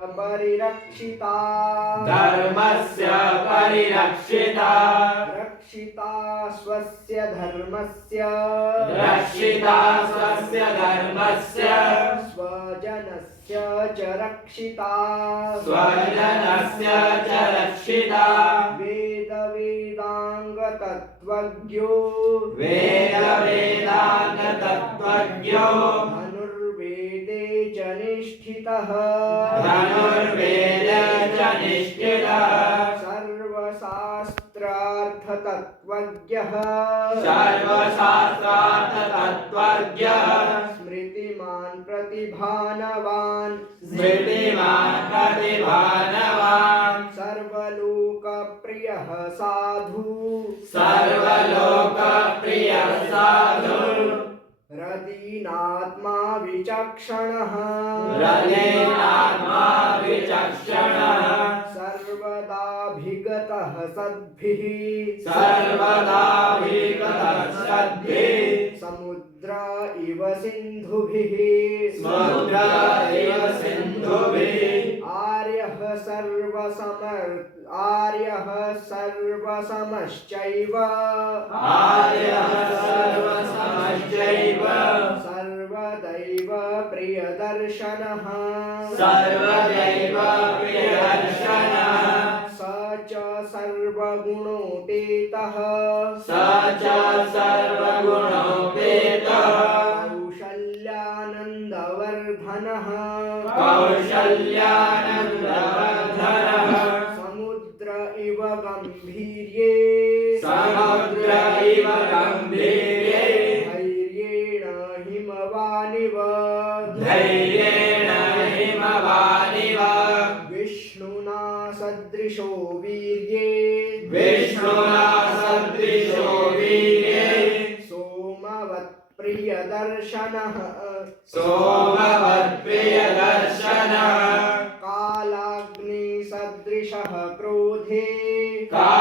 परिरक्षिता धर्मस्य परिरक्षिता रक्षिता स्वस्य धर्मस्य रक्षिता स्वस्य धर्मस्य स्वजनस्य च रक्षिता स्वजनस्य च रक्षिता वेद वेदांग तत्त्वज्ञो वेद वेदांग तत्त्वज्ञो धनुर्वेदे च निष्ठितः धनुर्वेदे च निष्ठितः सर्वशास्त्रार्थ तत्त्वज्ञः सर्वशास्त्रार्थ तत्त्वज्ञः स्मृतिमान् प्रतिभानवान् स्मृतिमान् प्रतिभानवान् सर्वलोकप्रियः साधु सर्वलोकप्रियः साधु रदीनात्मा विचक्षणः रदीनात्मा विचक्षणः सर्वदाभिगतः सद्भिः सर्वदाभिगतः सद्भिः समुद्र इव सिन्धुभिः समुद्र इव सिन्धुभिः आर्यः सर्वसमश्चैव आर्यः सर्वसमश्चैव सर्वदैव प्रियदर्शनः सर्वदैव प्रियदर्शनः स च सर्वगुणोपेतः स च सर्वगुणोपेतः कौशल्यानन्दवर्धनः कौशल्यानन्दवर्धनः समुद्र इव गम्भीर्ये समुद्र इव गम्भीरे धैर्येण हिमवानिव धैर्येण हिमवानिव विष्णुना सदृशो वीर्ये विष्णुना सदृशो वीर्ये सोमवत्प्रियदर्शनः सोमवत्प्रियदर्शनः कालाग्निसदृशः क्रोधे कालाग्निसदृशः